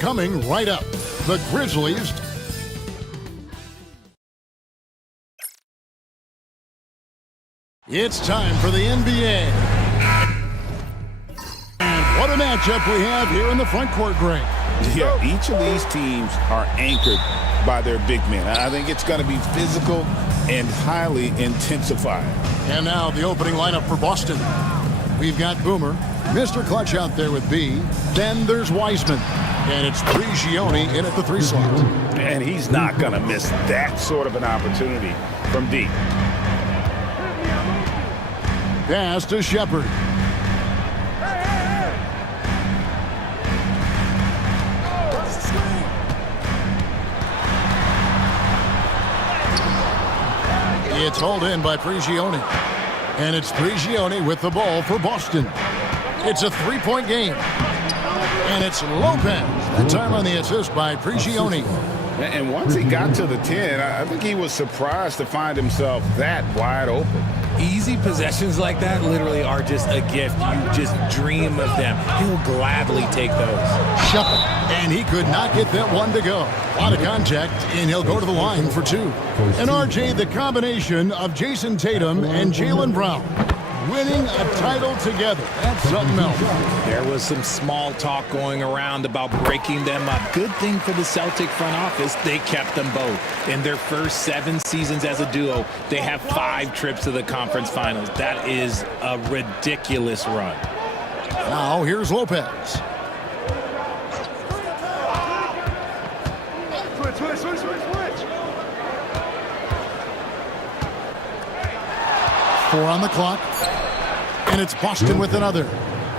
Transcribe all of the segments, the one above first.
coming right up. The Grizzlies. It's time for the NBA. And what a matchup we have here in the front court, Greg. Yeah, each of these teams are anchored by their big men. I think it's going to be physical and highly intensified. And now the opening lineup for Boston. We've got Boomer, Mr. Clutch out there with B. Then there's Wiseman. And it's Prigioni in at the 3 slot. And he's not going to miss that sort of an opportunity from deep. Pass to Shepard. It's hauled in by Prigioni. And it's Prigioni with the ball for Boston. It's a 3-point game. And it's Lopez. That time on the assist by Prigioni. And once he got to the 10, I think he was surprised to find himself that wide open. Easy possessions like that literally are just a gift. You just dream of them. He'll gladly take those. Shepard, and he could not get that one to go. A lot of contact, and he'll go to the line for 2. And RJ, the combination of Jason Tatum and Jaylen Brown winning a title together. That's something else. There was some small talk going around about breaking them up. Good thing for the Celtic front office, they kept them both. In their first 7 seasons as a duo, they have 5 trips to the conference finals. That is a ridiculous run. Now here's Lopez. Switch. 4 on the clock. And it's Boston with another.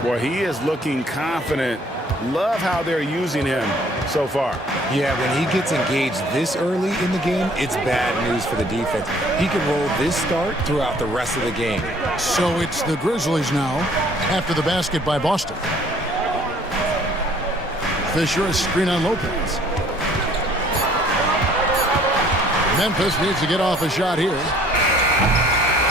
Boy, he is looking confident. Love how they're using him so far. Yeah, when he gets engaged this early in the game, it's bad news for the defense. He can roll this start throughout the rest of the game. So it's the Grizzlies now after the basket by Boston. Fisher is screen on Lopez. Memphis needs to get off a shot here.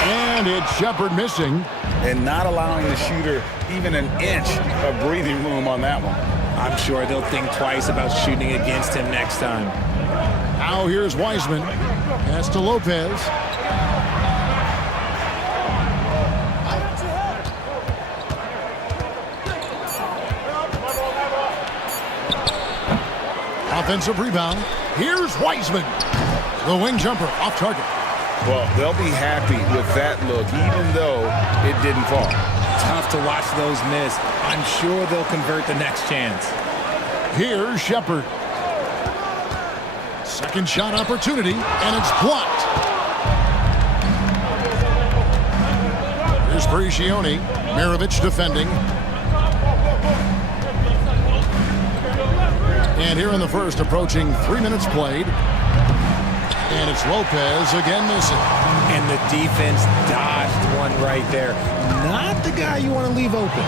And it's Shepard missing. And not allowing the shooter even an inch of breathing room on that one. I'm sure they'll think twice about shooting against him next time. Now here's Wiseman. Pass to Lopez. Offensive rebound. Here's Wiseman. The wing jumper off target. Well, they'll be happy with that look, even though it didn't fall. Tough to watch those miss. I'm sure they'll convert the next chance. Here's Shepard. Second shot opportunity, and it's blocked. Here's Prigioni. Mirovic defending. And here in the first, approaching 3 minutes played. And it's Lopez again missing. And the defense dodged one right there. Not the guy you want to leave open.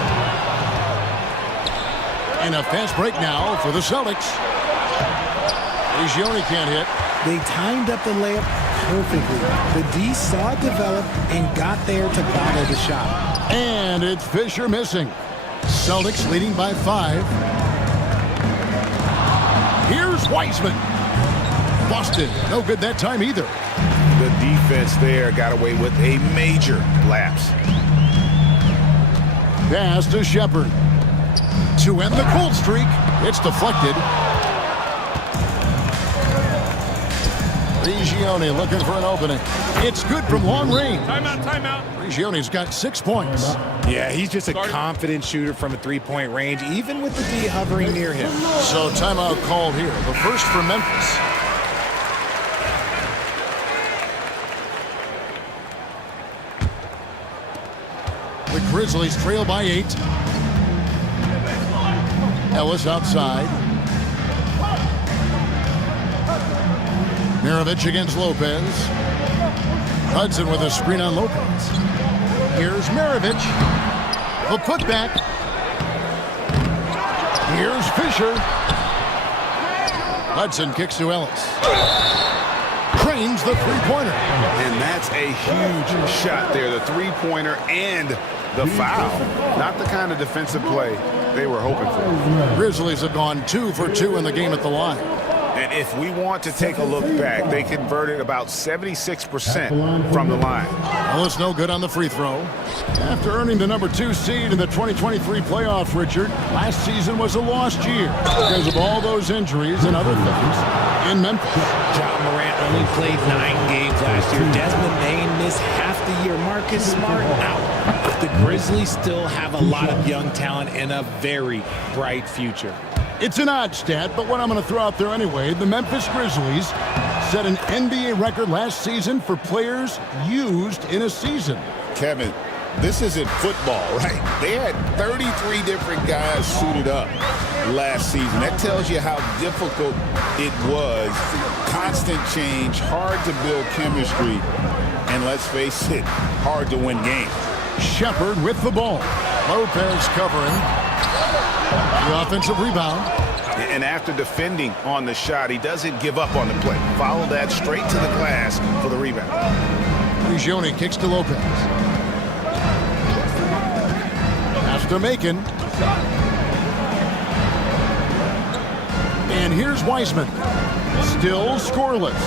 And a fast break now for the Celtics. Prigioni can't hit. They timed up the layup perfectly. The D saw it develop and got there to bottle the shot. And it's Fisher missing. Celtics leading by 5. Here's Wiseman. Boston, no good that time either. The defense there got away with a major lapse. Pass to Shepard. To end the cold streak, it's deflected. Prigioni looking for an opening. It's good from long range. Timeout. Prigioni's got 6 points. Yeah, he's just a confident shooter from a 3-point range, even with the D hovering near him. So timeout called here. The first for Memphis. The Grizzlies trail by 8. Ellis outside. Mirovic against Lopez. Hudson with a screen on Lopez. Here's Mirovic. The putback. Here's Fisher. Hudson kicks to Ellis. Cranes the three-pointer. And that's a huge shot there, the three-pointer and the foul. Not the kind of defensive play they were hoping for. Grizzlies have gone 2 for 2 in the game at the line. And if we want to take a look back, they converted about 76% from the line. Well, it's no good on the free throw. After earning the number 2 seed in the 2023 playoffs, Richard, last season was a lost year because of all those injuries and other things in Memphis. John Morant only played 9 games last year. Desmond Bain missed half the year. Marcus Smart out. The Grizzlies still have a lot of young talent and a very bright future. It's an odd stat, but what I'm going to throw out there anyway, the Memphis Grizzlies set an NBA record last season for players used in a season. Kevin, this isn't football, right? They had 33 different guys suited up last season. That tells you how difficult it was. Constant change, hard to build chemistry, and let's face it, hard to win games. Shepherd with the ball. Lopez covering. The offensive rebound. And after defending on the shot, he doesn't give up on the play. Follow that straight to the glass for the rebound. Prigioni kicks to Lopez. Pass to Macon. And here's Wiseman. Still scoreless.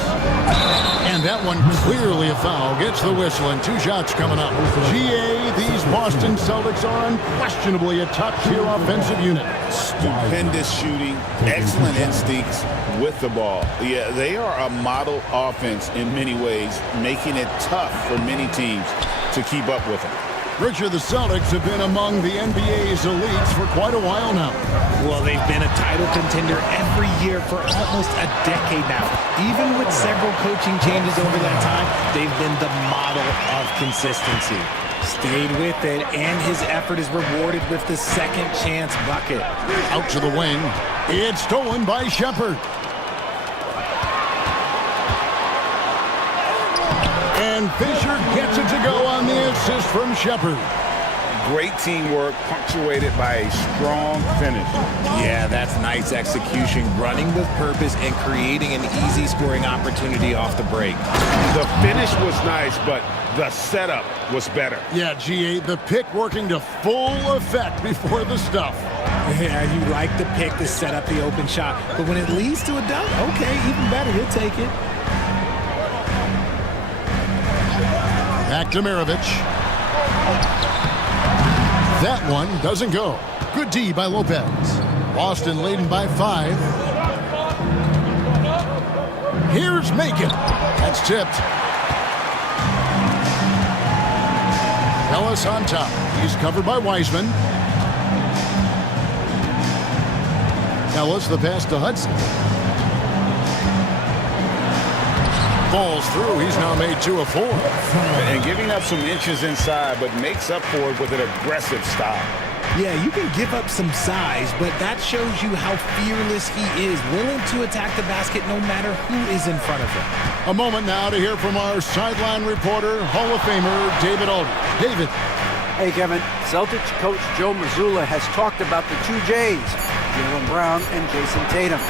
And that one clearly a foul. Gets the whistle and 2 shots coming up. GA, these Boston Celtics are unquestionably a top-tier offensive unit. Stupendous shooting, excellent instincts with the ball. Yeah, they are a model offense in many ways, making it tough for many teams to keep up with them. Richard, the Celtics have been among the NBA's elites for quite a while now. Well, they've been a title contender every year for almost a decade now. Even with several coaching changes over that time, they've been the model of consistency. Stayed with it, and his effort is rewarded with the second chance bucket. Out to the wing. It's stolen by Shepherd. And Fisher gets it to go on the assist from Shepherd. Great teamwork, punctuated by a strong finish. Yeah, that's nice execution, running with purpose and creating an easy scoring opportunity off the break. The finish was nice, but the setup was better. Yeah, GA, the pick working to full effect before the stuff. Yeah, you like the pick to set up the open shot, but when it leads to a dunk, okay, even better, he'll take it. Back to Maravich. That one doesn't go. Good D by Lopez. Boston leading by 5. Here's Macon. That's tipped. Ellis on top. He's covered by Wiseman. Ellis, the pass to Hudson. Falls through. He's now made 2 of 4. And giving up some inches inside, but makes up for it with an aggressive style. Yeah, you can give up some size, but that shows you how fearless he is, willing to attack the basket no matter who is in front of him. A moment now to hear from our sideline reporter, Hall of Famer David Aldridge. David. Hey, Kevin. Celtics coach Joe Mazzulla has talked about the 2 J's, Jaylen Brown and Jason Tatum.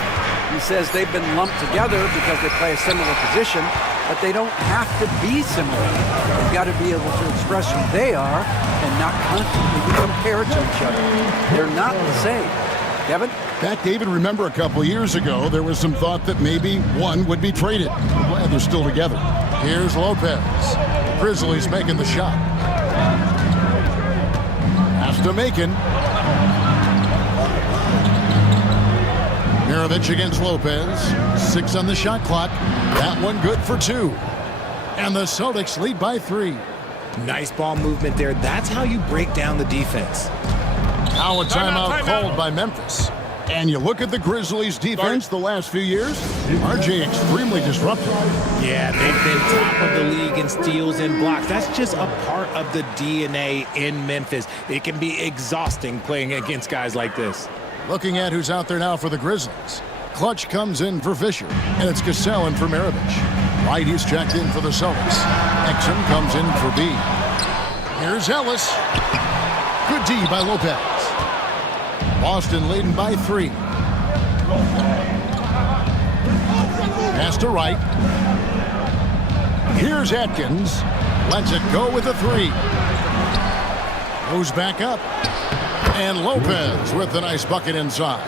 He says they've been lumped together because they play a similar position, but they don't have to be similar. They've got to be able to express who they are and not constantly be compared to each other. They're not the same. Kevin? Back, David, remember a couple years ago, there was some thought that maybe one would be traded. I'm glad they're still together. Here's Lopez. Grizzlies making the shot. Pass to Macon. Maravich against Lopez. 6 on the shot clock. That one good for 2. And the Celtics lead by 3. Nice ball movement there. That's how you break down the defense. Now a timeout called by Memphis. And you look at the Grizzlies' defense the last few years, RJ extremely disruptive. Yeah, they've been top of the league in steals and blocks. That's just a part of the DNA in Memphis. It can be exhausting playing against guys like this. Looking at who's out there now for the Grizzlies. Clutch comes in for Fisher, and it's Cassell in for Maravich. Wright, he's checked in for the Celtics. Exum comes in for B. Here's Ellis. Good D by Lopez. Boston leading by 3. Pass to Wright. Here's Atkins. Lets it go with a 3. Goes back up. And Lopez with the nice bucket inside.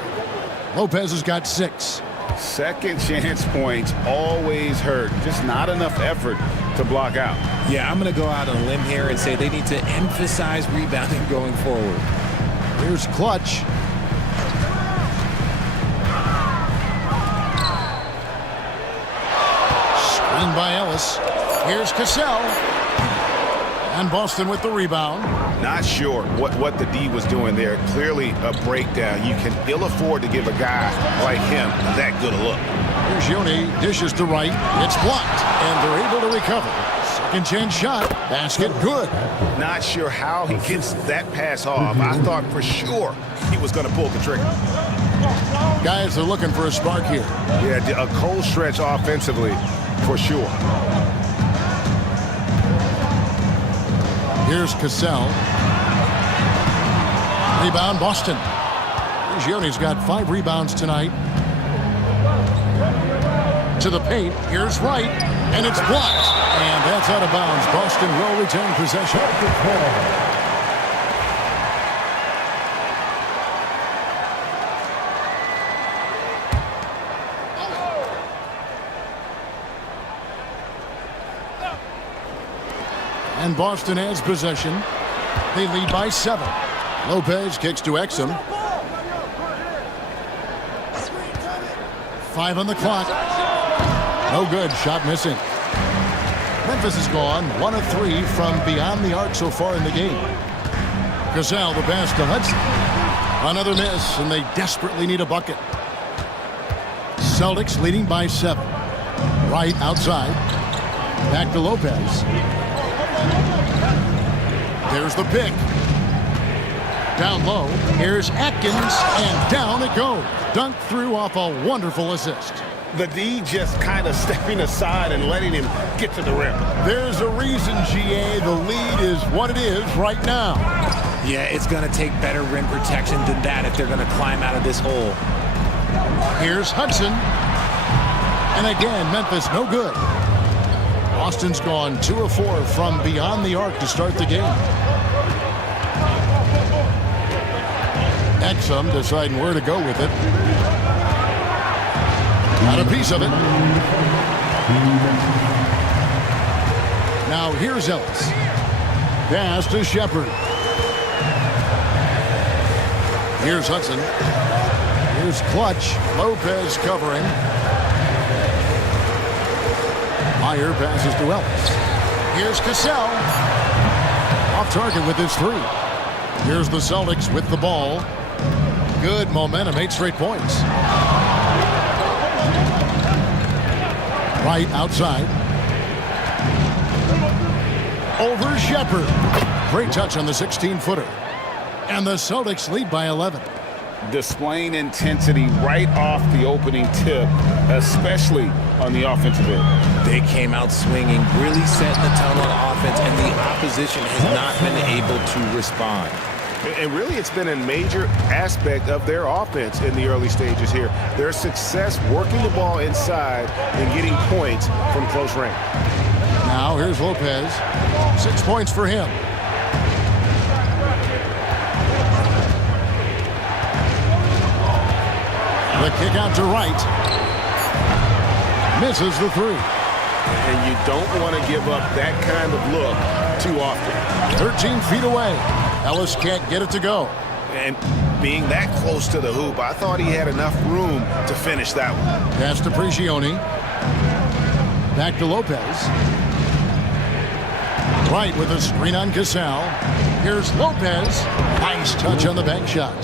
Lopez has got 6. Second chance points always hurt. Just not enough effort to block out. Yeah, I'm going to go out on a limb here and say they need to emphasize rebounding going forward. Here's Clutch. Screen by Ellis. Here's Cassell. And Boston with the rebound. Not sure what the D was doing there. Clearly a breakdown. You can ill afford to give a guy like him that good a look. Here's Yoni, dishes to right. It's blocked, and they're able to recover. Second chance shot. Basket good. Not sure how he gets that pass off. I thought for sure he was going to pull the trigger. Guys are looking for a spark here. Yeah, a cold stretch offensively for sure. Here's Cassell. Rebound, Boston. Gioni's got 5 rebounds tonight. To the paint. Here's Wright. And it's blocked. And that's out of bounds. Boston will retain possession. And Boston has possession. They lead by 7. Lopez kicks to Exum. 5 on the clock. No good. Shot missing. Memphis has gone 1 of 3 from beyond the arc so far in the game. Cassell, the pass to Hudson. Another miss, and they desperately need a bucket. Celtics leading by 7. Right outside. Back to Lopez. There's the pick. Down low. Here's Atkins, and down it goes. Dunked through off a wonderful assist. The D just kind of stepping aside and letting him get to the rim. There's a reason, GA. The lead is what it is right now. Yeah, it's going to take better rim protection than that if they're going to climb out of this hole. Here's Hudson. And again, Memphis no good. Boston's gone 2 of 4 from beyond the arc to start the game. Exum deciding where to go with it. Got a piece of it. Now here's Ellis. Pass to Shepard. Here's Hudson. Here's Clutch. Lopez covering. Meyer passes to Ellis. Here's Cassell. Off target with his 3. Here's the Celtics with the ball. Good momentum, 8 straight points. Right outside. Over Shepard. Great touch on the 16-footer. And the Celtics lead by 11. Displaying intensity right off the opening tip, especially on the offensive end. They came out swinging, really setting the tone on offense, and the opposition has not been able to respond. And really, it's been a major aspect of their offense in the early stages here. Their success working the ball inside and getting points from close range. Now here's Lopez. 6 points for him. The kick out to right. Misses the 3. And you don't want to give up that kind of look too often. 13 feet away. Ellis can't get it to go. And being that close to the hoop, I thought he had enough room to finish that one. Pass to Prigioni. Back to Lopez. Right with a screen on Cassell. Here's Lopez. Nice touch on the bank shot.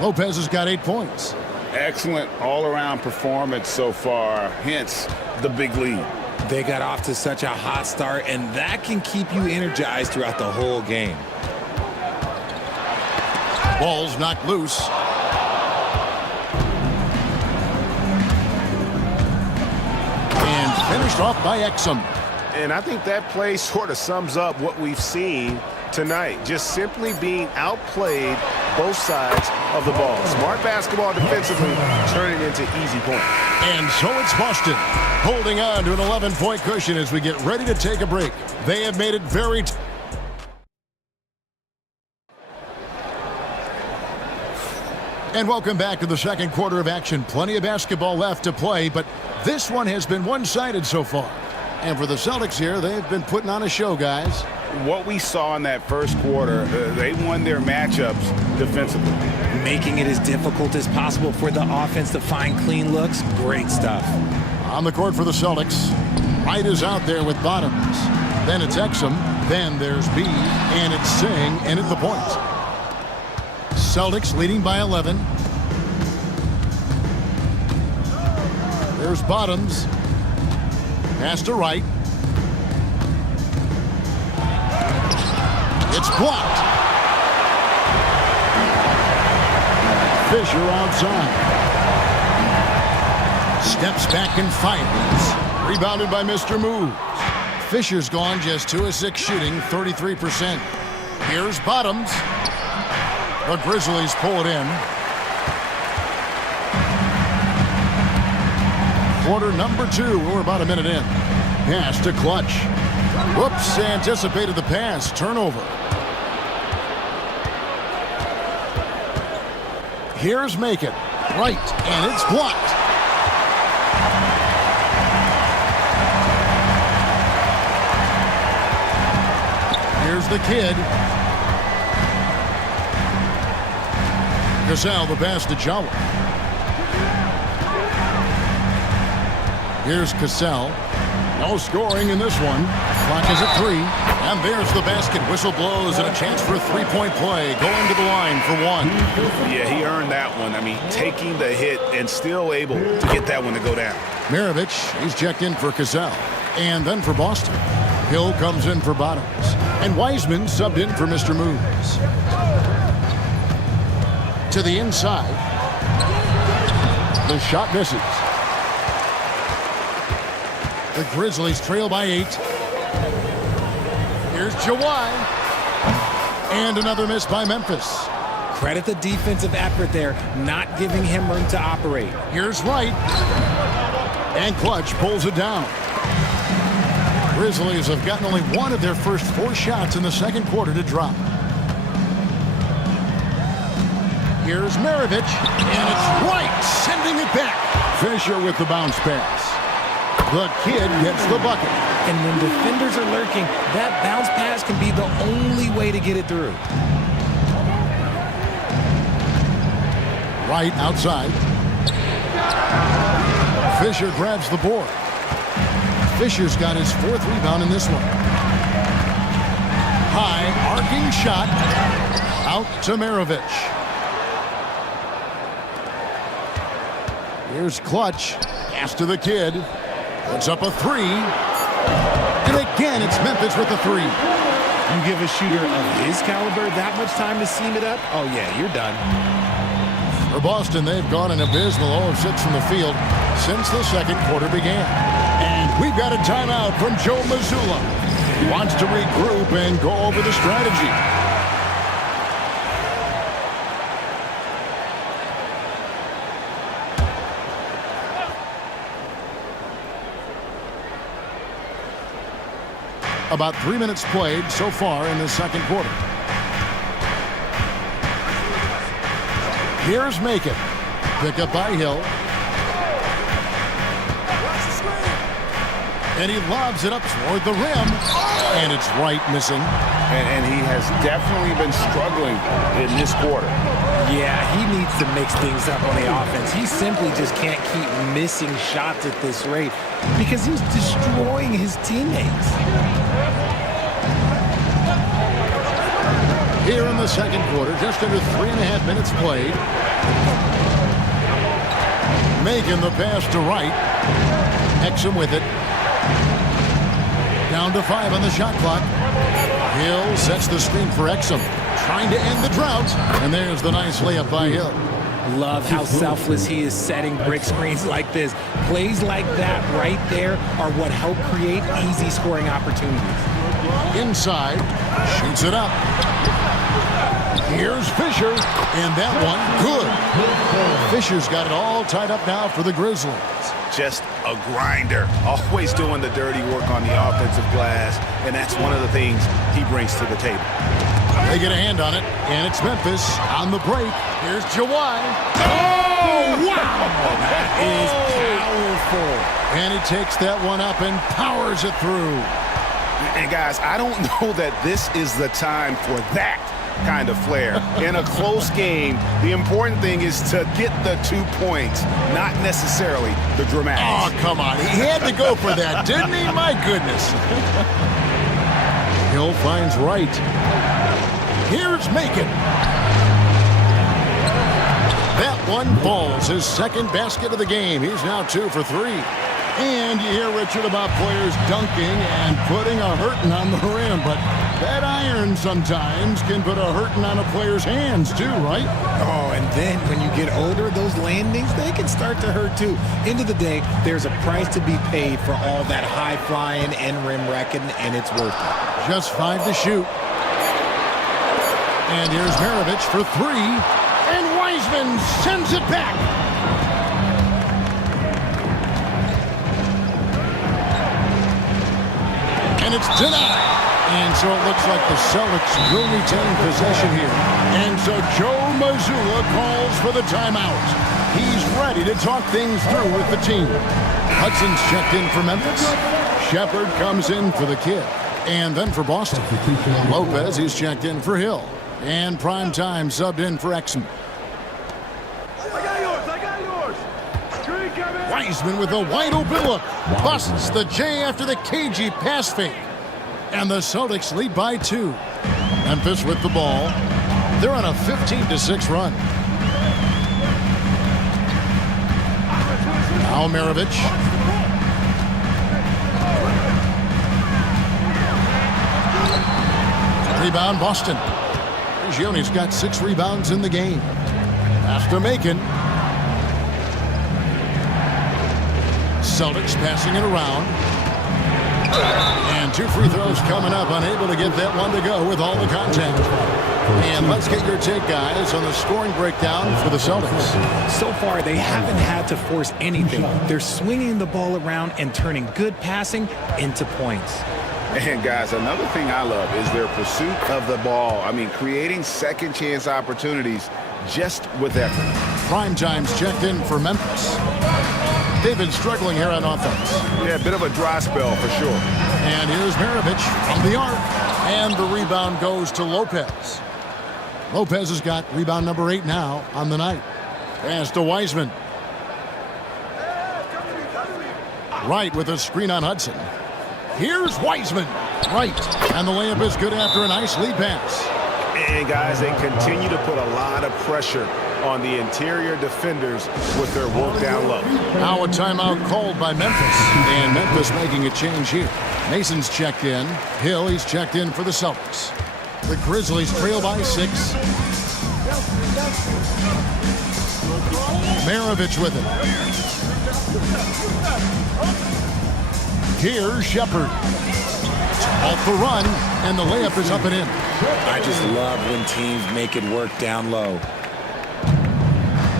Lopez has got 8 points. Excellent all-around performance so far, hence the big lead. They got off to such a hot start, and that can keep you energized throughout the whole game. Ball's knocked loose. And finished off by Exum. And I think that play sort of sums up what we've seen tonight. Just simply being outplayed both sides of the ball. Smart basketball defensively, turning into easy points. And so it's Boston holding on to an 11-point cushion as we get ready to take a break. They have made it very And welcome back to the second quarter of action. Plenty of basketball left to play, but this one has been one-sided so far. And for the Celtics here, they've been putting on a show, guys. What we saw in that first quarter, they won their matchups defensively. Making it as difficult as possible for the offense to find clean looks. Great stuff. On the court for the Celtics, Wright is out there with Bottoms. Then it's Exum. Then there's B, and it's Singh, and at the point. Celtics leading by 11. There's Bottoms. Pass to Wright. It's blocked. Fisher outside. Steps back and fires. Rebounded by Mr. Moves. Fisher's gone just 2 of 6 shooting, 33%. Here's Bottoms. The Grizzlies pull it in. Quarter number 2. We're about a minute in. Pass to Clutch. Whoops, anticipated the pass. Turnover. Here's Macon. Right, and it's blocked. Here's the kid. Cassell, the pass to Jawa. Here's Cassell. No scoring in this one. Clock is at 3. And there's the basket. Whistle blows and a chance for a three-point play. Going to the line for 1. Yeah, he earned that one. I mean, taking the hit and still able to get that one to go down. Maravich, he's checked in for Cassell. And then for Boston. Hill comes in for Bottoms. And Wiseman subbed in for Mr. Moves. To the inside. The shot misses. The Grizzlies trail by 8. Here's Jawai. And another miss by Memphis. Credit the defensive effort there, not giving him room to operate. Here's Wright. And Clutch pulls it down. Grizzlies have gotten only 1 of their first 4 shots in the second quarter to drop. Here's Maravich. And it's Wright sending it back. Fisher with the bounce pass. The kid gets the bucket. And when defenders are lurking, that bounce pass can be the only way to get it through. Wright outside. Fisher grabs the board. Fisher's got his 4th rebound in this one. High arcing shot. Out to Maravich. Here's Clutch. Pass to the kid. Puts up a 3. And again, it's Memphis with the 3. You give a shooter of his caliber that much time to seam it up? Oh, yeah, you're done. For Boston, they've gone an abysmal 0 of 6 from the field since the second quarter began. And we've got a timeout from Joe Mazzulla. He wants to regroup and go over the strategy. About 3 minutes played so far in the second quarter. Here's Macon. Pick up by Hill. And he lobs it up toward the rim. And it's Wright missing. And he has definitely been struggling in this quarter. Yeah, he needs to mix things up on the offense. He simply just can't keep missing shots at this rate because he's destroying his teammates. Here in the second quarter, just under 3.5 minutes played. Making the pass to Wright. Exum with it. Down to 5 on the shot clock. Hill sets the screen for Exum. Trying to end the drought. And there's the nice layup by Hill. Love how selfless he is setting brick screens like this. Plays like that right there are what help create easy scoring opportunities. Inside. Shoots it up. Here's Fisher. And that one, good. Fisher's got it all tied up now for the Grizzlies. Just a grinder. Always doing the dirty work on the offensive glass. And that's one of the things he brings to the table. They get a hand on it, and it's Memphis on the break. Here's Jawai. Oh, wow! That is powerful. And he takes that one up and powers it through. And guys, I don't know that this is the time for that kind of flair. In a close game, the important thing is to get the 2 points, not necessarily the dramatics. Oh, come on. He had to go for that, didn't he? My goodness. Hill finds Wright. Here's Macon. That one falls, his second basket of the game. He's now 2 for 3. And you hear, Richard, about players dunking and putting a hurting on the rim, but that iron sometimes can put a hurting on a player's hands too, right? Oh, and then when you get older, those landings, they can start to hurt too. End of the day, there's a price to be paid for all that high flying and rim wrecking, and it's worth it. Just 5 to shoot. And here's Maravich for 3. And Wiseman sends it back. And it's denied. And so it looks like the Celtics will retain possession here. And so Joe Mazzulla calls for the timeout. He's ready to talk things through with the team. Hudson's checked in for Memphis. Shepard comes in for the Kid. And then for Boston, Lopez, he's checked in for Hill. And Primetime subbed in for Exum. I got yours. Wiseman with a wide open look. Busts the J after the cagey pass fake. And the Celtics lead by 2. Memphis with the ball. They're on a 15-6 run. Now Maravich. Rebound Boston. Prigioni's got 6 rebounds in the game. After Macon. Celtics passing it around. And 2 free throws coming up. Unable to get that one to go with all the contact. And let's get your take, guys, on the scoring breakdown for the Celtics. So far, they haven't had to force anything. They're swinging the ball around and turning good passing into points. And guys, another thing I love is their pursuit of the ball. I mean, creating second chance opportunities just with effort. Primetime's checked in for Memphis. They've been struggling here on offense. Yeah, a bit of a dry spell for sure. And here's Maravich from the arc. And the rebound goes to Lopez. Lopez has got rebound number 8 now on the night. Pass to Wiseman. Wright with a screen on Hudson. Here's Wiseman. Right. And the layup is good after a nice lead pass. And guys, they continue to put a lot of pressure on the interior defenders with their work down low. Now a timeout called by Memphis. And Memphis making a change here. Mason's checked in. Hill, he's checked in for the Celtics. The Grizzlies trail by 6. Maravich with it. Here's Shepard. Off the run, and the layup is up and in. I just love when teams make it work down low.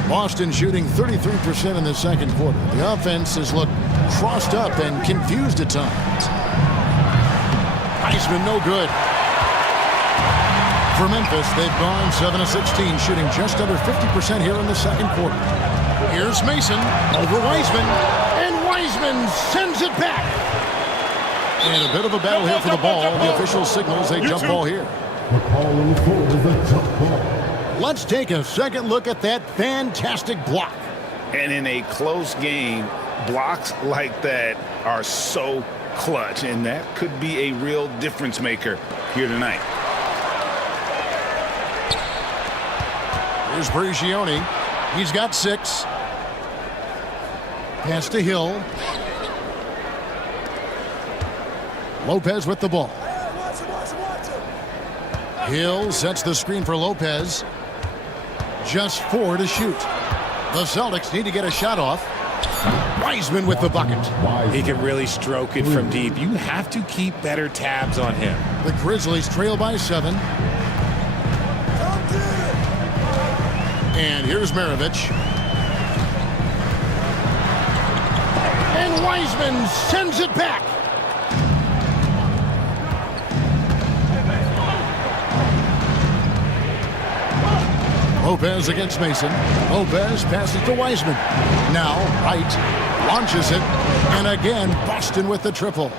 Boston shooting 33% in the second quarter. The offense has looked crossed up and confused at times. Wiseman no good. For Memphis, they've gone 7 of 16, shooting just under 50% here in the second quarter. Here's Mason over Wiseman, and Wiseman sends it back. And a bit of a battle here for the ball. The official signals a jump ball here. The call on the floor is a jump ball. Let's take a second look at that fantastic block. And in a close game, blocks like that are so clutch, and that could be a real difference maker here tonight. Here's Prigioni. He's got 6. Pass to Hill. Lopez with the ball. Hill sets the screen for Lopez. Just 4 to shoot. The Celtics need to get a shot off. Wiseman with the bucket. He can really stroke it from deep. You have to keep better tabs on him. The Grizzlies trail by 7. And here's Maravich. And Wiseman sends it back. Lopez against Mason. Lopez passes to Wiseman. Now Wright launches it. And again, Boston with the triple.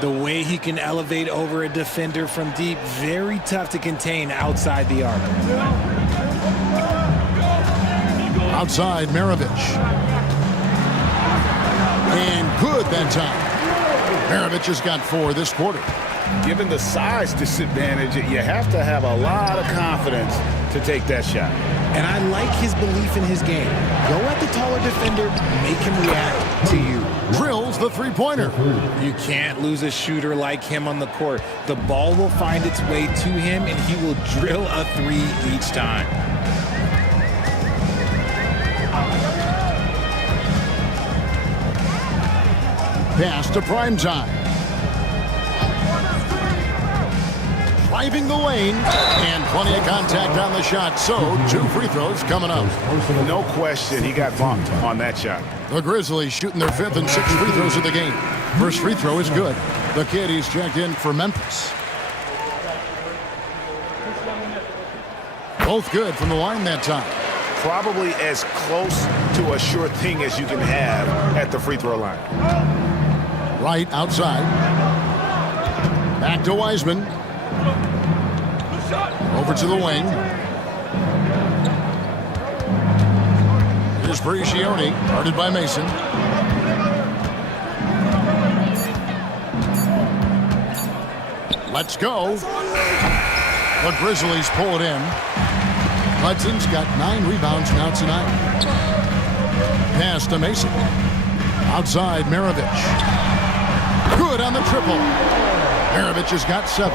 The way he can elevate over a defender from deep, very tough to contain outside the arc. Outside, Maravich. And good that time. Maravich has got 4 this quarter. Given the size disadvantage, you have to have a lot of confidence to take that shot. And I like his belief in his game. Go at the taller defender, make him react to you. Drills the three-pointer. You can't lose a shooter like him on the court. The ball will find its way to him, and he will drill a 3 each time. Pass to Primetime. Driving the lane, and plenty of contact on the shot, so 2 free throws coming up. No question, he got bumped on that shot. The Grizzlies shooting their 5th and 6th free throws of the game. First free throw is good. The kid, he's checked in for Memphis. Both good from the line that time. Probably as close to a sure thing as you can have at the free throw line. Right outside. Back to Wiseman. Over to the wing. Here's Prigioni, guarded by Mason. Let's go. The Grizzlies pull it in. Hudson's got 9 rebounds now tonight. Pass to Mason. Outside, Maravich. Good on the triple. Maravich has got 7.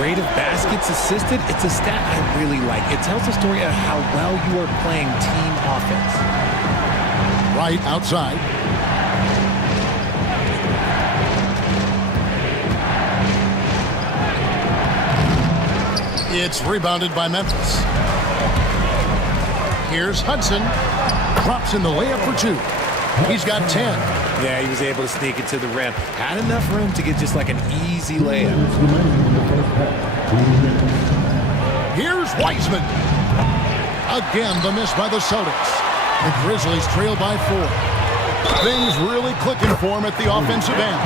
Rate of baskets assisted, it's a stat I really like. It tells the story of how well you are playing team offense. Right outside. It's rebounded by Memphis. Here's Hudson. Drops in the layup for 2. He's got 10. Yeah, he was able to sneak it to the rim. Had enough room to get just like an easy layup. Here's Wiseman. Again, the miss by the Celtics. The Grizzlies trail by 4. Things really clicking for him at the offensive end.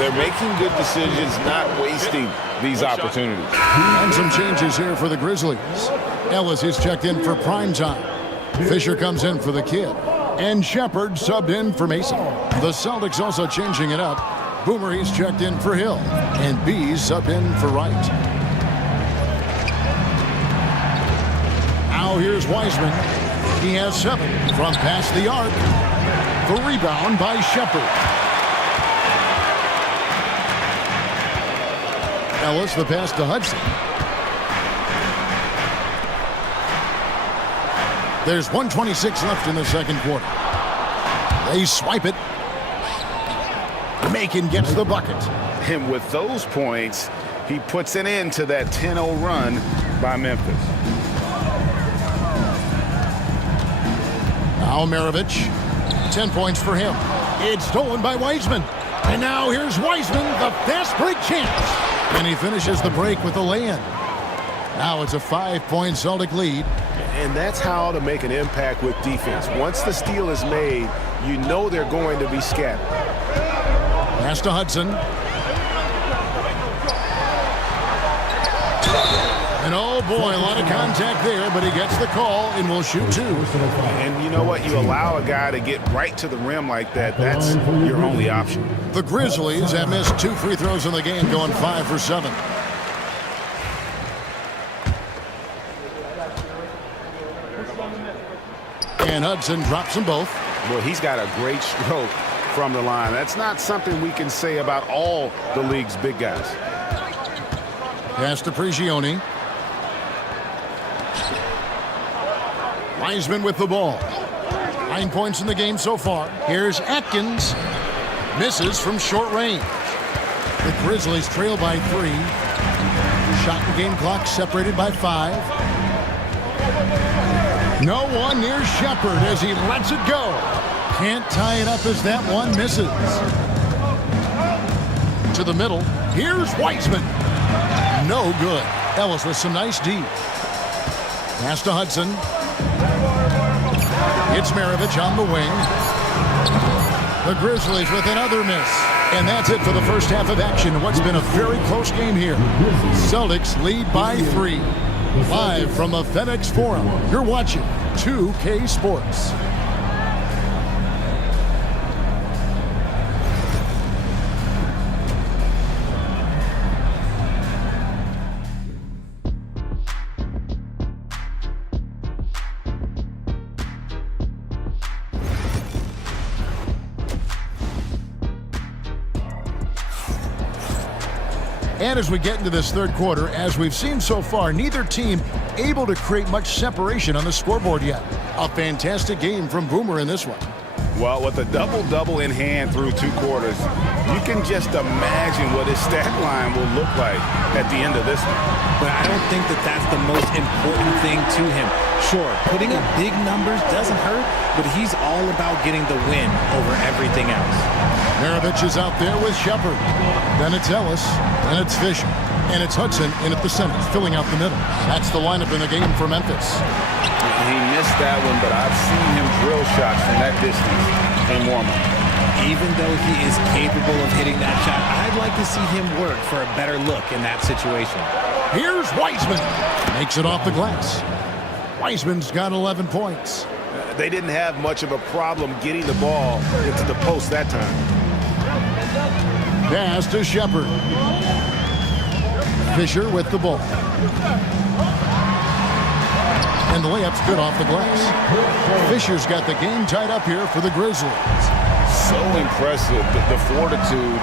They're making good decisions, not wasting these opportunities. And some changes here for the Grizzlies. Ellis is checked in for Primetime. Fisher comes in for the kid. And Shepard subbed in for Mason. The Celtics also changing it up. Boomer, he's checked in for Hill. And Bees subbed in for Wright. Now here's Wiseman. He has 7 from past the arc. The rebound by Shepard. Ellis the pass to Hudson. There's 1:26 left in the second quarter. They swipe it. Macon gets the bucket. And with those points, he puts an end to that 10-0 run by Memphis. Now Maravich. 10 points for him. It's stolen by Wiseman. And now here's Wiseman, the fast break chance. And he finishes the break with a lay-in. Now it's a 5-point Celtic lead. And that's how to make an impact with defense. Once the steal is made, you know they're going to be scattered. Pass to Hudson. And oh boy, a lot of contact there, but he gets the call and will shoot 2. And you know what? You allow a guy to get right to the rim like that, that's your only option. The Grizzlies have missed 2 free throws in the game, going 5 for 7. And Hudson drops them both. Well, he's got a great stroke from the line. That's not something we can say about all the league's big guys. Pass to Prigioni. Wiseman with the ball. 9 points in the game so far. Here's Atkins. Misses from short range. The Grizzlies trail by 3. Shot and game clock separated by 5. No one near Shepard as he lets it go. Can't tie it up as that one misses. To the middle. Here's Wiseman. No good. Ellis with some nice D. Pass to Hudson. It's Maravich on the wing. The Grizzlies with another miss. And that's it for the first half of action. What's been a very close game here. Celtics lead by 3. Live from the FedEx Forum, you're watching 2K Sports. And as we get into this third quarter, as we've seen so far, neither team able to create much separation on the scoreboard yet. A fantastic game from Boomer in this one. Well, with a double-double in hand through 2 quarters, you can just imagine what his stat line will look like at the end of this one. But I don't think that that's the most important thing to him. Sure, putting up big numbers doesn't hurt, but he's all about getting the win over everything else. Maravich is out there with Shepard. Then it's Ellis. Then it's Fisher. And it's Hudson in at the center, filling out the middle. That's the lineup in the game for Memphis. He missed that one, but I've seen him drill shots from that distance in warm-up. Even though he is capable of hitting that shot, I'd like to see him work for a better look in that situation. Here's Wiseman. Makes it off the glass. Wiseman's got 11 points. They didn't have much of a problem getting the ball into the post that time. Pass to Shepard. Fisher with the ball. And the layup's good off the glass. Fisher's got the game tied up here for the Grizzlies. So impressive, the fortitude,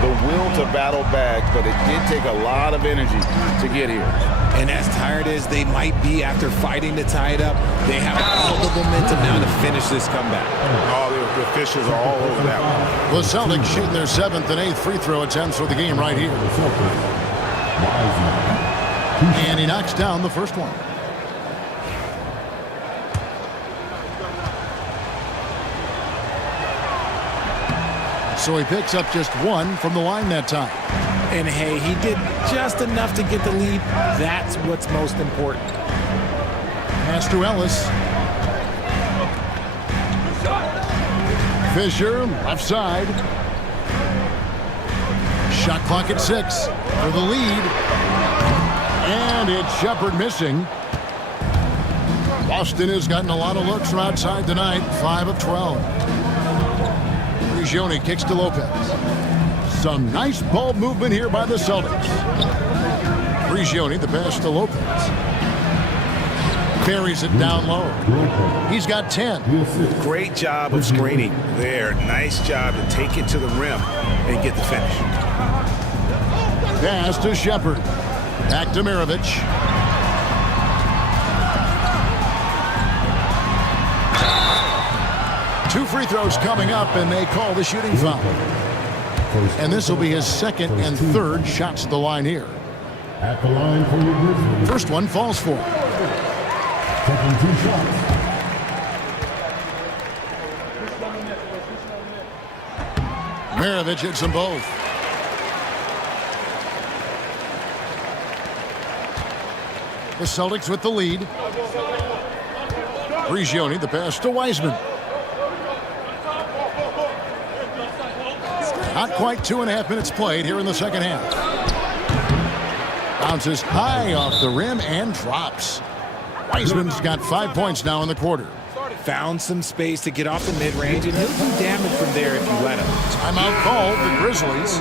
the will to battle back, but it did take a lot of energy to get here. And as tired as they might be after fighting to tie it up, they have all the momentum now to finish this comeback. Oh, the officials are all over that one. The Celtics shooting their 7th and 8th free throw attempts for the game right here. And he knocks down the first one. So he picks up just 1 from the line that time. And hey, he did just enough to get the lead. That's what's most important. Pass to Ellis. Fisher, left side. Shot clock at 6 for the lead. And it's Shepard missing. Boston has gotten a lot of looks from outside tonight. 5 of 12. Prigioni kicks to Lopez. Some nice ball movement here by the Celtics. Prigioni, the pass to Lopez. Buries it down low. He's got 10. Great job of screening there. Nice job to take it to the rim and get the finish. Pass to Shepard. Back to Maravich. Two free throws coming up, and they call the shooting foul. And this will be his 2nd and 3rd shots at the line here. At the line for your Grizzlies. First one falls for him. Taking 2 shots. Maravich hits them both. The Celtics with the lead. Prigioni, the pass to Wiseman. Not quite 2.5 minutes played here in the second half. Bounces high off the rim and drops. Wiseman's got 5 points now in the quarter. Found some space to get off the mid-range, and he'll do damage from there if you let him. Timeout called, the Grizzlies.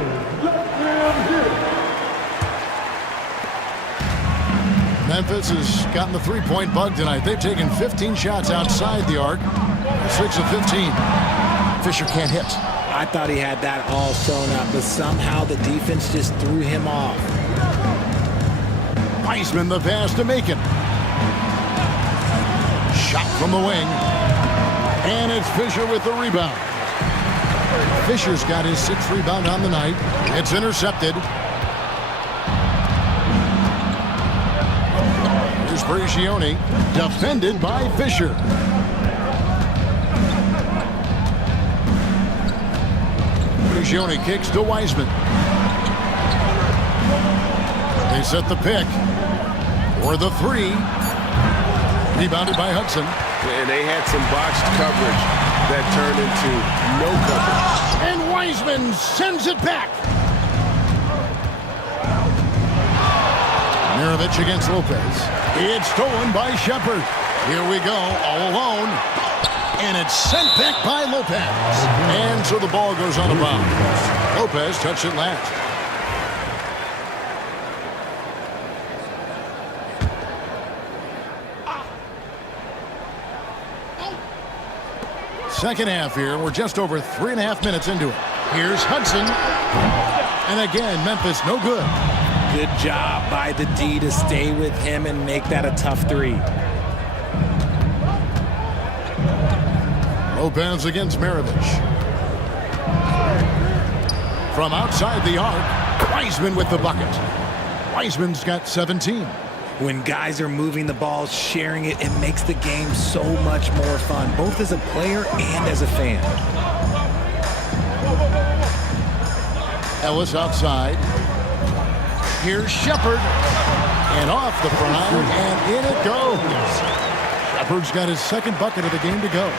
Memphis has gotten the three-point bug tonight. They've taken 15 shots outside the arc. 6 of 15. Fisher can't hit. I thought he had that all sewn up, but somehow the defense just threw him off. Wiseman the pass to Macon. Shot from the wing. And it's Fisher with the rebound. Fisher's got his 6th rebound on the night. It's intercepted. Here's Prigioni, defended by Fisher. Prigioni kicks to Wiseman. They set the pick for the 3. Rebounded by Hudson. And they had some botched coverage that turned into no coverage. And Wiseman sends it back. Maravich against Lopez. It's stolen by Shepard. Here we go, all alone. And it's sent back by Lopez. And so the ball goes out of bounds. Lopez touched it last. Second half here. We're just over 3.5 minutes into it. Here's Hudson. And again, Memphis no good. Good job by the D to stay with him and make that a tough three. Lopez against Maravich. From outside the arc, Wiseman with the bucket. Wiseman's got 17. When guys are moving the ball, sharing it, it makes the game so much more fun, both as a player and as a fan. Ellis outside. Here's Shepard. And off the prime, and in it goes. Shepard's got his second bucket of the game to go.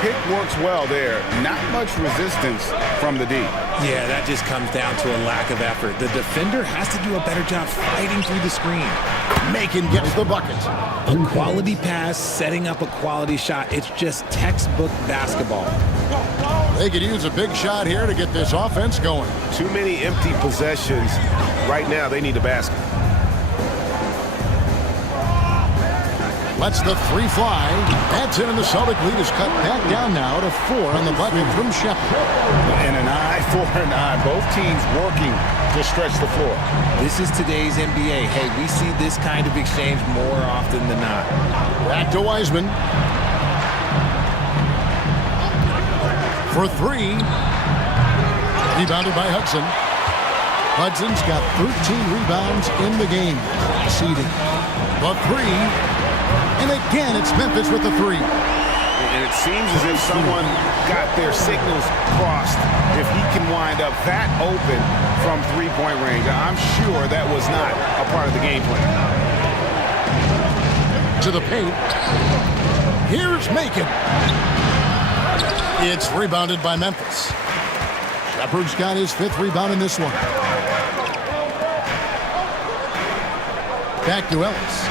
Pick works well there. Not much resistance from the D. Yeah, that just comes down to a lack of effort. The defender has to do a better job fighting through the screen. Macon gets the bucket. A quality pass, setting up a quality shot. It's just textbook basketball. They could use a big shot here to get this offense going. Too many empty possessions. Right now, they need a basket. Lets the three fly. That's in, and the Celtic lead is cut back down now to 4 on the bucket from Shepard. And an eye for an eye. Both teams working to stretch the floor. This is today's NBA. Hey, we see this kind of exchange more often than not. Back to Wiseman. For 3. Rebounded by Hudson. Hudson's got 13 rebounds in the game. Seeding. The 3. And again, it's Memphis with the 3. And it seems as if someone got their signals crossed. If he can wind up that open from three-point range, I'm sure that was not a part of the game plan. To the paint. Here's Macon. It's rebounded by Memphis. Shepard's got his 5th rebound in this one. Back to Ellis.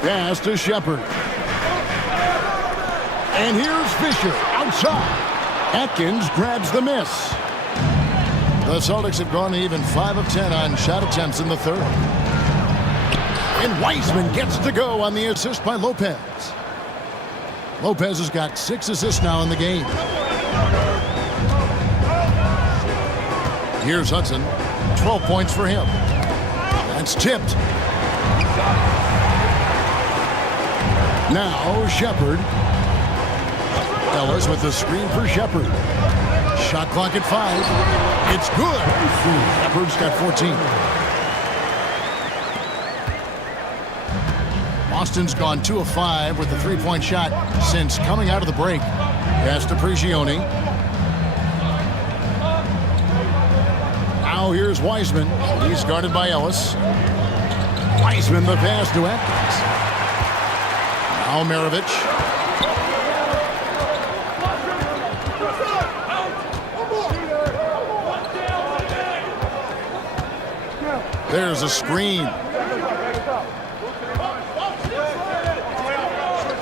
Pass to Shepard. And here's Fisher outside. Atkins grabs the miss. The Celtics have gone even 5 of 10 on shot attempts in the third. And Wiseman gets to go on the assist by Lopez. Lopez has got 6 assists now in the game. Here's Hudson. 12 points for him. That's tipped. Now Shepard. Ellis with the screen for Shepard. Shot clock at 5. It's good. Shepard's got 14. Boston's gone 2 of 5 with the 3-point shot since coming out of the break. Pass to Prigioni. Now here's Wiseman. He's guarded by Ellis. Wiseman the pass to Atkins. Now Maravich. There's a screen.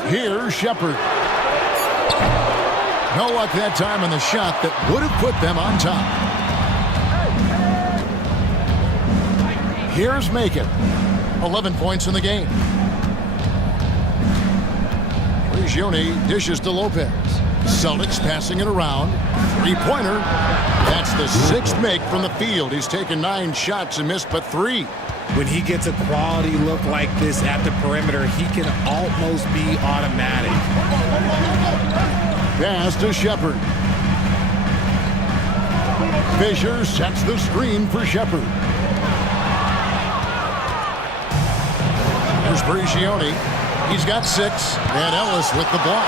Here's Shepard. No luck that time on the shot that would have put them on top. Here's Macon. 11 points in the game. Prigioni dishes to Lopez. Celtics passing it around. 3-pointer. That's the 6th make from the field. He's taken 9 shots and missed but 3. When he gets a quality look like this at the perimeter, he can almost be automatic. Pass to Shepard. Fisher sets the screen for Shepard. Here's Prigioni. He's got 6. And Ellis with the block.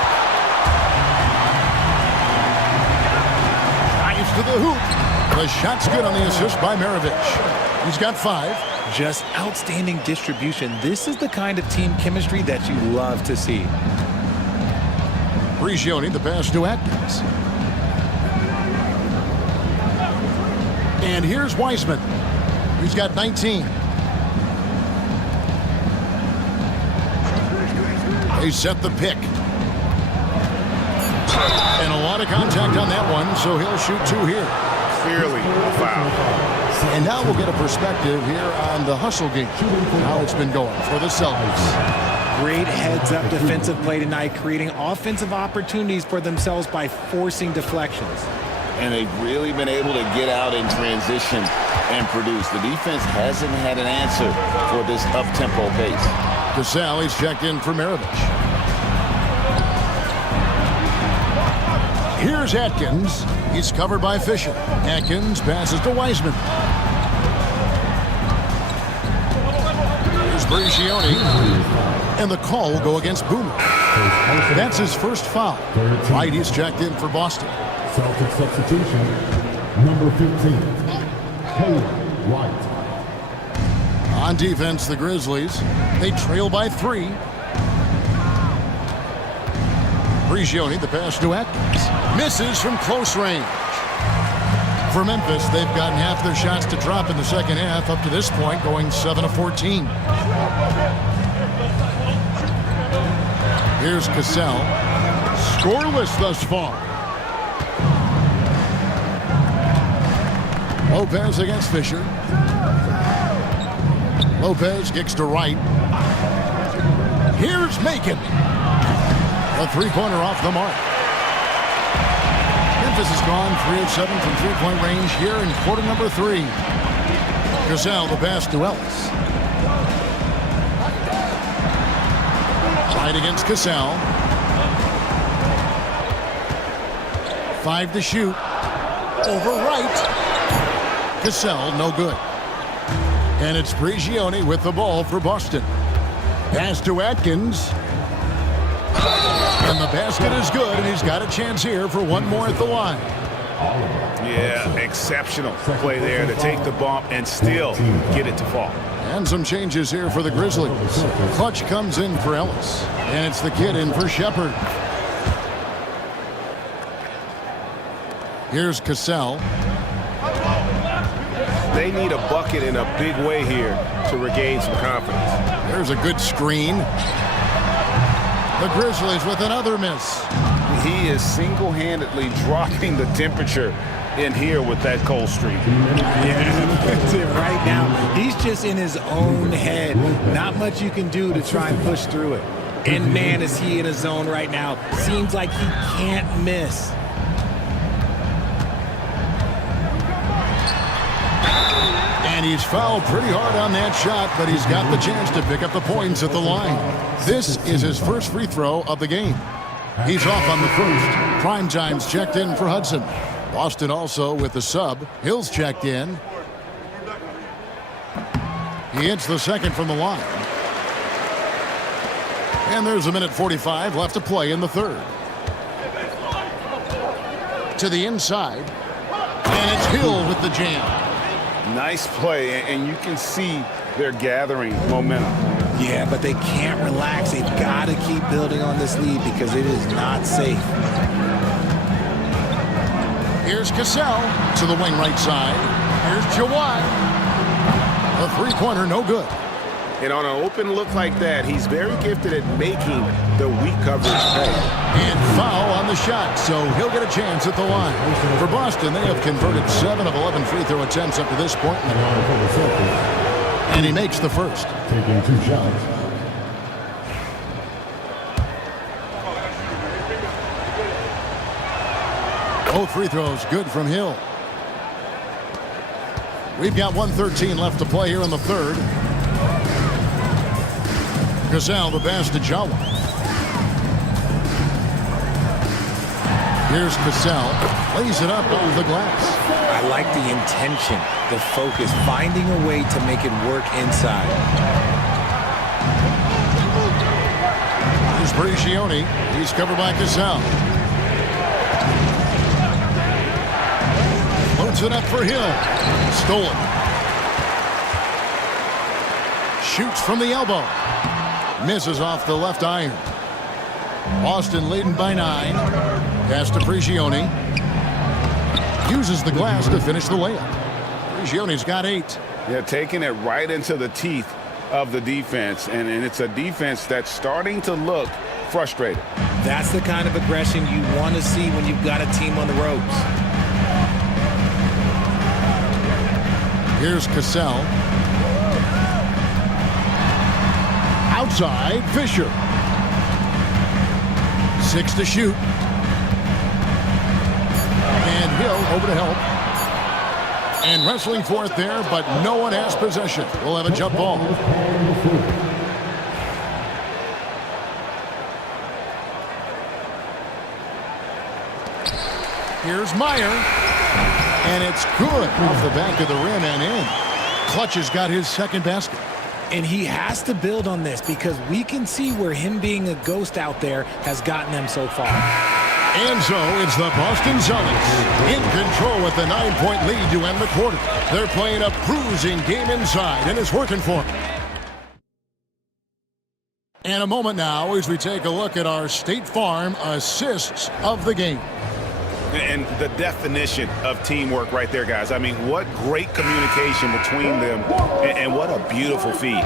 Drives to the hoop. The shot's good on the assist by Maravich. He's got 5. Just outstanding distribution. This is the kind of team chemistry that you love to see. Prigioni, the pass to Atkins. And here's Wiseman. He's got 19. They set the pick. And a lot of contact on that one, so he'll shoot 2 here. Clearly a foul. And now we'll get a perspective here on the hustle game, how it's been going for the Celtics. Great heads-up defensive play tonight, creating offensive opportunities for themselves by forcing deflections. And they've really been able to get out in transition and produce. The defense hasn't had an answer for this up-tempo pace. Cassell, he's checked in for Maravich. Here's Atkins. He's covered by Fisher. Atkins passes to Wiseman. Here's Prigioni. And the call will go against Boomer. That's his first foul. Right, he's checked in for Boston. Celtic substitution, number 15, Caleb White. On defense, the Grizzlies. They trail by 3. Prigioni, the pass to Atkins. Misses from close range. For Memphis, they've gotten half their shots to drop in the second half up to this point, going 7 of 14. Here's Cassell. Scoreless thus far. Lopez against Fisher. Lopez kicks to right. Here's Macon. A 3-pointer off the mark. Memphis has gone 3 of 7 from 3-point range here in quarter number 3. Cassell, the pass to Ellis. Right against Cassell. 5 to shoot. Over right. Cassell, no good. And it's Prigioni with the ball for Boston. Pass to Atkins. And the basket is good, and he's got a chance here for one more at the line. Yeah, exceptional play there to take the bump and still get it to fall. And some changes here for the Grizzlies. Clutch comes in for Ellis. And it's the kid in for Shepard. Here's Cassell. They need a bucket in a big way here to regain some confidence. There's a good screen. The Grizzlies with another miss. He is single-handedly dropping the temperature in here with that cold streak. Yeah, that's it right now. He's just in his own head. Not much you can do to try and push through it. And man, is he in a zone right now. Seems like he can't miss. And he's fouled pretty hard on that shot, but he's got the chance to pick up the points at the line. This is his first free throw of the game. He's off on the first. Primetime's checked in for Hudson. Boston also with the sub. Hill's checked in. He hits the second from the line. And there's a minute 45 left to play in the third. To the inside. And it's Hill with the jam. Nice play, and you can see they're gathering momentum. Yeah, but they can't relax. They've got to keep building on this lead because it is not safe. Here's Cassell to the wing right side. Here's Jawai. A three-pointer, no good. And on an open look like that, he's very gifted at making the weak coverage pay. And foul on the shot, so he'll get a chance at the line. For Boston, they have converted 7 of 11 free throw attempts up to this point. And he makes the first. Taking 2 shots. Both free throws good from Hill. We've got 1:13 left to play here in the third. Cassell, the pass to Jawa. Here's Cassell. Lays it up off the glass. I like the intention, the focus, finding a way to make it work inside. Here's Prigioni. He's covered by Cassell. Loads it up for Hill. Stolen. shoots from the elbow. Misses off the left iron. Boston leading by 9. Pass to Prigioni. Uses the glass to finish the layup. Prigioni's got 8. Yeah, taking it right into the teeth of the defense, and it's a defense that's starting to look frustrated. That's the kind of aggression you want to see when you've got a team on the ropes. Here's Cassell. Outside, Fisher. 6 to shoot. And Hill over to help. And wrestling for it there, but no one has possession. We'll have a jump ball. Here's Meyer. And it's good off the back of the rim and in. Clutch has got his second basket. And he has to build on this because we can see where him being a ghost out there has gotten them so far. And so it's the Boston Celtics in control with the 9-point lead to end the quarter. They're playing a bruising game inside, and it's working for them. And a moment now as we take a look at our State Farm assists of the game. And the definition of teamwork right there, guys. I mean, what great communication between them, and what a beautiful feed.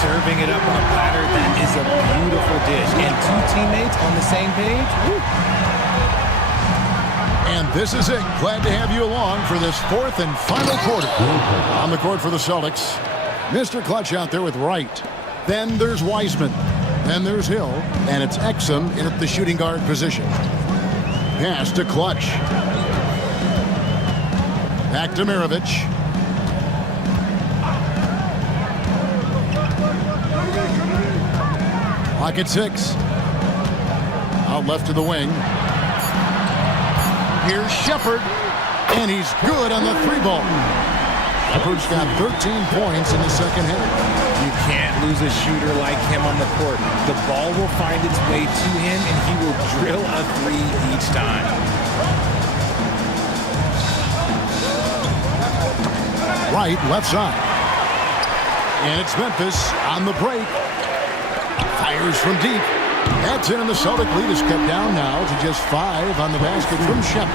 Serving it up on a platter, that is a beautiful dish. And 2 teammates on the same page. Woo. And this is it. Glad to have you along for this 4th and final quarter. On the court for the Celtics, Mr. Clutch out there with Wright. Then there's Wiseman. Then there's Hill. And it's Exum in at the shooting guard position. Pass to Clutch. Back to Maravich. Clock at 6. Out left to the wing. Here's Shepard. And he's good on the 3-ball. Shepard's got 13 points in the second half. You can't lose a shooter like him on the court. The ball will find its way to him, and he will drill a 3 each time. Right, left side. And it's Memphis on the break. Fires from deep. That's in, and the Celtic lead is cut down now to just 5 on the basket from Shepard.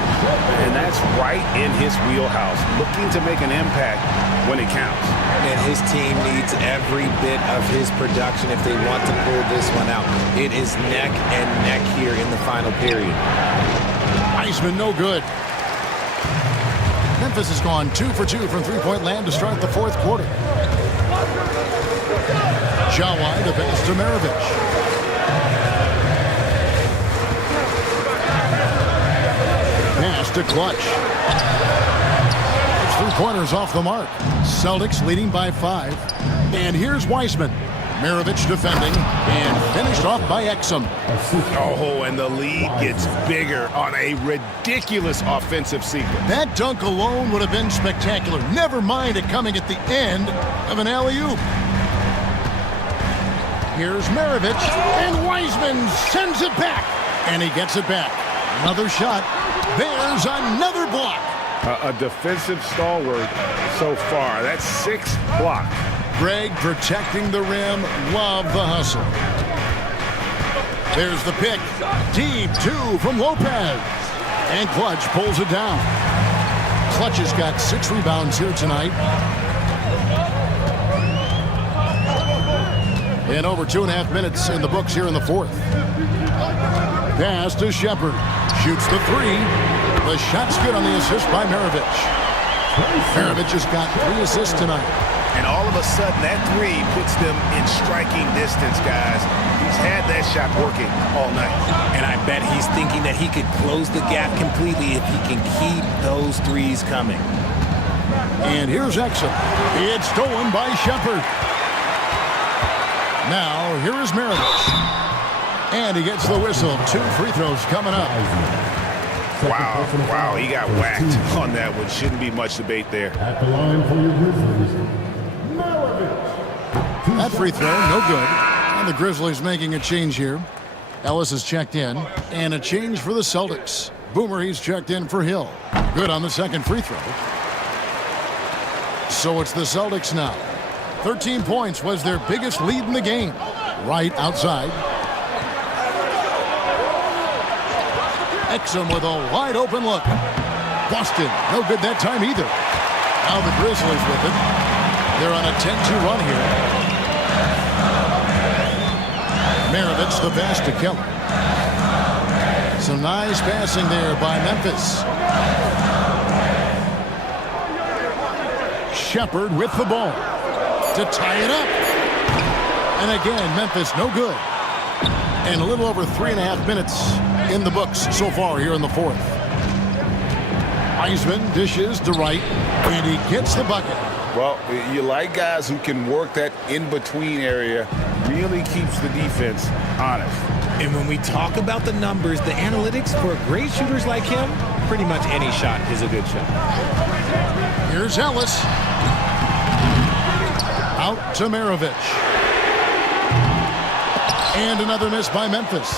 And that's right in his wheelhouse, looking to make an impact when it counts. And his team needs every bit of his production if they want to pull this one out. It is neck and neck here in the final period. Iceman no good. Memphis has gone 2 for 2 from three-point land to start the 4th quarter. Jawai the pass to Maravich. Pass to Clutch. 3-pointers off the mark. Celtics leading by 5. And here's Wiseman. Maravich defending and finished off by Exum. Oh, and the lead gets bigger on a ridiculous offensive sequence. That dunk alone would have been spectacular. Never mind it coming at the end of an alley-oop. Here's Maravich, and Wiseman sends it back. And he gets it back. Another shot. There's another block. A defensive stalwart so far. That's 6 blocks. Greg protecting the rim. Love the hustle. There's the pick. Deep 2 from Lopez. And Clutch pulls it down. Clutch has got 6 rebounds here tonight. And over 2.5 minutes in the books here in the 4th. Pass to Shepard. Shoots the 3. The shot's good on the assist by Maravich. Maravich has got 3 assists tonight. And all of a sudden, that 3 puts them in striking distance, guys. He's had that shot working all night. And I bet he's thinking that he could close the gap completely if he can keep those 3s coming. And here's Exum. It's stolen by Shepard. Now, here is Maravich. And he gets the whistle. 2 free throws coming up. Wow, he got whacked on that one. Shouldn't be much debate there. At the line for your Grizzlies, Maravich. That free throw, no good. And the Grizzlies making a change here. Ellis has checked in. And a change for the Celtics. Boomer, he's checked in for Hill. Good on the second free throw. So it's the Celtics now. 13 points was their biggest lead in the game. Right outside. Exum with a wide open look. Boston, no good that time either. Now the Grizzlies with it. They're on a 10-2 run here. Maravich the pass to Keller. Some nice passing there by Memphis. Shepard with the ball to tie it up. And again, Memphis no good. And a little over 3.5 minutes in the books so far here in the fourth. Wiseman dishes to Wright, and he gets the bucket. Well, you like guys who can work that in-between area, really keeps the defense honest. And when we talk about the numbers, the analytics for great shooters like him, pretty much any shot is a good shot. Here's Ellis. Out to Maravich. And another miss by Memphis.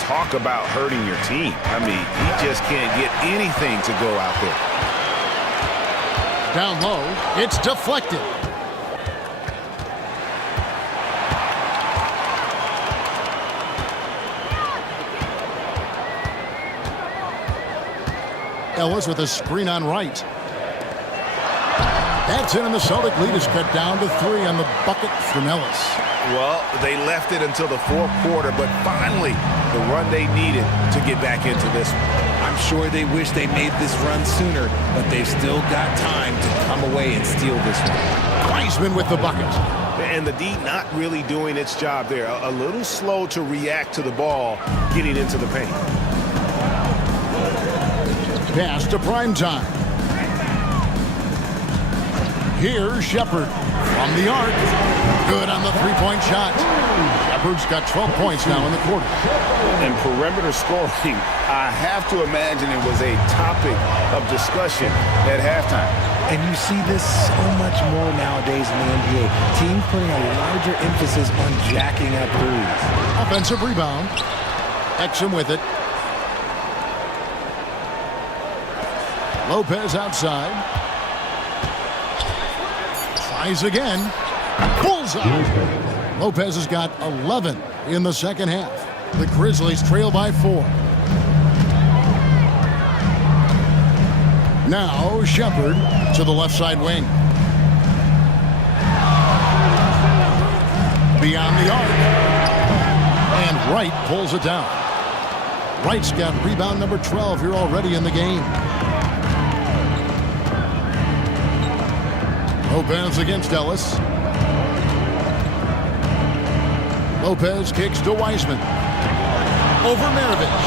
Talk about hurting your team. I mean, he just can't get anything to go out there. Down low, it's deflected. Ellis with a screen on Wright. That's in, and the Celtic lead is cut down to 3 on the bucket from Ellis. Well, they left it until the fourth quarter, but finally the run they needed to get back into this one. I'm sure they wish they made this run sooner, but they've still got time to come away and steal this one. Wiseman with the bucket. And the D not really doing its job there. A little slow to react to the ball getting into the paint. Pass to Primetime. Here's Shepard from the arc. Good on the three-point shot. Shepard's got 12 points now in the quarter. And perimeter scoring, I have to imagine it was a topic of discussion at halftime. And you see this so much more nowadays in the NBA. Teams putting a larger emphasis on jacking up threes. Offensive rebound. Exum with it. Lopez outside. Tries again. Bullseye. Lopez has got 11 in the second half. The Grizzlies trail by 4. Now Shepard to the left side wing. Beyond the arc. And Wright pulls it down. Wright's got rebound number 12 here already in the game. Lopez against Ellis. Lopez kicks to Wiseman. Over Maravich.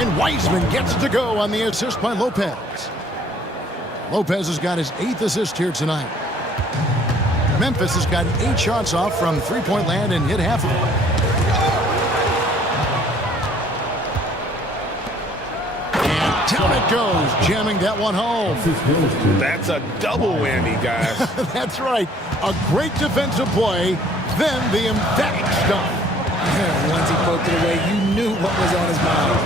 And Wiseman gets to go on the assist by Lopez. Lopez has got his 8th assist here tonight. Memphis has got 8 shots off from three-point land and hit half of them. And down it goes, jamming that one home. That's a double whammy, guys. That's right. A great defensive play, then the emphatic stuff. Once he poked it away, you knew what was on his mind.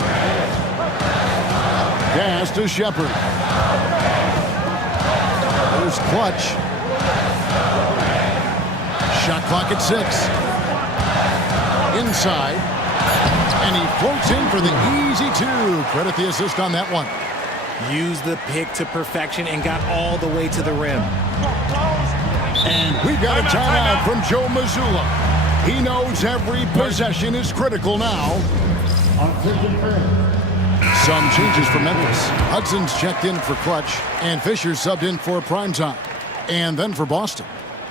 Pass to Shepard. There's Clutch. Shot clock at 6. Inside. And he floats in for the easy 2. Credit the assist on that one. Used the pick to perfection and got all the way to the rim. And we've got a timeout from Joe Mazzulla. He knows every possession is critical now. Some changes for Memphis. Hudson's checked in for Clutch, and Fisher subbed in for Primetime. And then for Boston,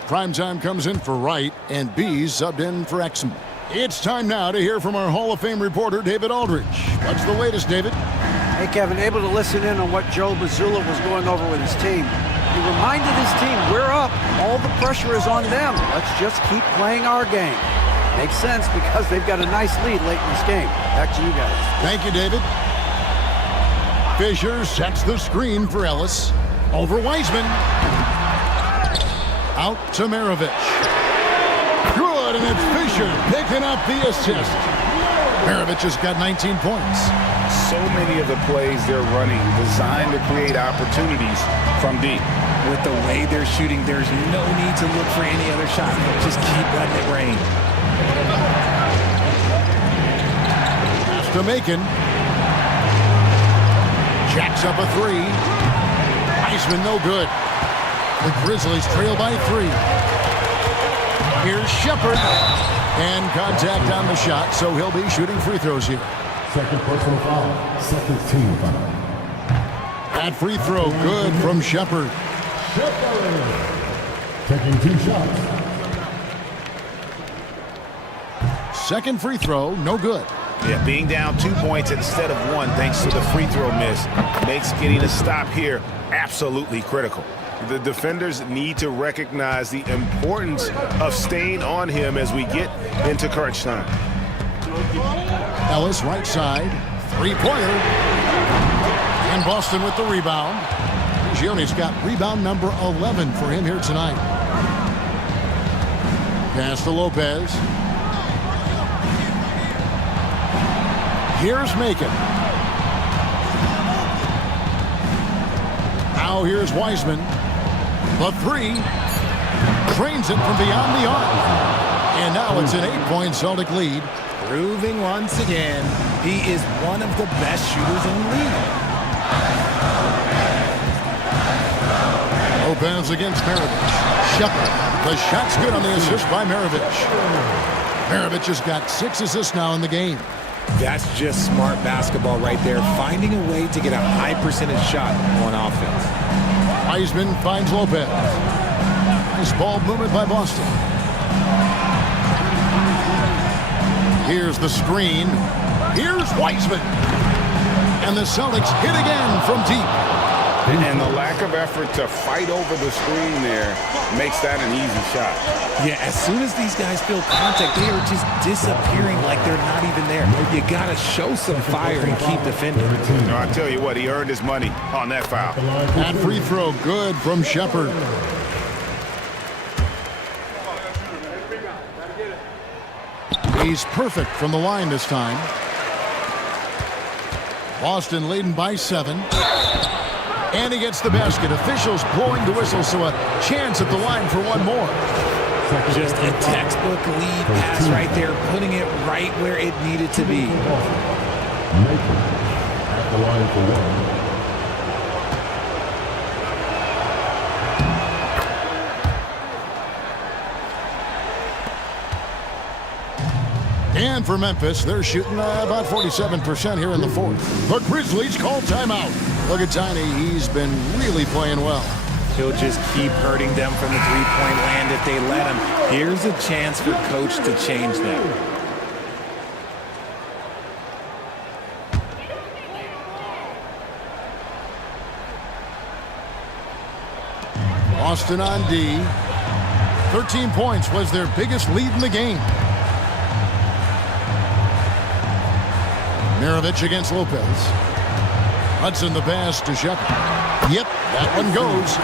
Primetime comes in for Wright, and Bees subbed in for Exum. It's time now to hear from our Hall of Fame reporter, David Aldridge. What's the latest, David? Hey, Kevin, able to listen in on what Joe Mazzulla was going over with his team. He reminded his team, we're up. All the pressure is on them. Let's just keep playing our game. Makes sense because they've got a nice lead late in this game. Back to you guys. Thank you, David. Fisher sets the screen for Ellis. Over Wiseman. Out to Maravich. Good, and it's Fisher picking up the assist. Maravich has got 19 points. so many of the plays they're running designed to create opportunities from deep. With the way they're shooting, there's no need to look for any other shot. Just keep letting it rain. After making. Jacks up a three. Wiseman no good. The Grizzlies trail by 3. Here's Shepard. And contact on the shot, so he'll be shooting free throws here. Second personal foul. Second team foul. That free throw good from Shepard. Taking 2 shots. Second free throw, no good. Yeah, being down 2 points instead of 1 thanks to the free throw miss makes getting a stop here absolutely critical. The defenders need to recognize the importance of staying on him as we get into crunch time. Ellis right side, three-pointer. And Boston with the rebound. Gianni's got rebound number 11 for him here tonight. Pass to Lopez. Here's Macon. Now here's Wiseman. The 3. Trains it from beyond the arc. And now it's an 8-point Celtic lead. Proving once again, he is one of the best shooters in the league. Lopez against Maravich. Shepard. The shot's good on the assist by Maravich. Maravich has got 6 assists now in the game. That's just smart basketball right there, finding a way to get a high percentage shot on offense. Wiseman finds Lopez. Nice ball movement by Boston. Here's the screen. Here's Wiseman. And the Celtics hit again from deep. And the lack of effort to fight over the screen there makes that an easy shot. Yeah, as soon as these guys feel contact, they are just disappearing like they're not even there. You got to show some fire and keep defending. No, I tell you what, he earned his money on that foul. That free throw good from Shepard. He's perfect from the line this time. Boston leading by 7. And he gets the basket. Officials blowing the whistle, so a chance at the line for one more. Just a textbook lead pass right there, putting it right where it needed to be. Macon at the line for 1. And for Memphis, they're shooting about 47% here in the 4th. The Grizzlies call timeout. Look at Tiny. He's been really playing well. He'll just keep hurting them from the three-point land if they let him. Here's a chance for Coach to change that. Boston on D. 13 points was their biggest lead in the game. Maravich against Lopez. Hudson the pass to Shepard. Yep, that one goes.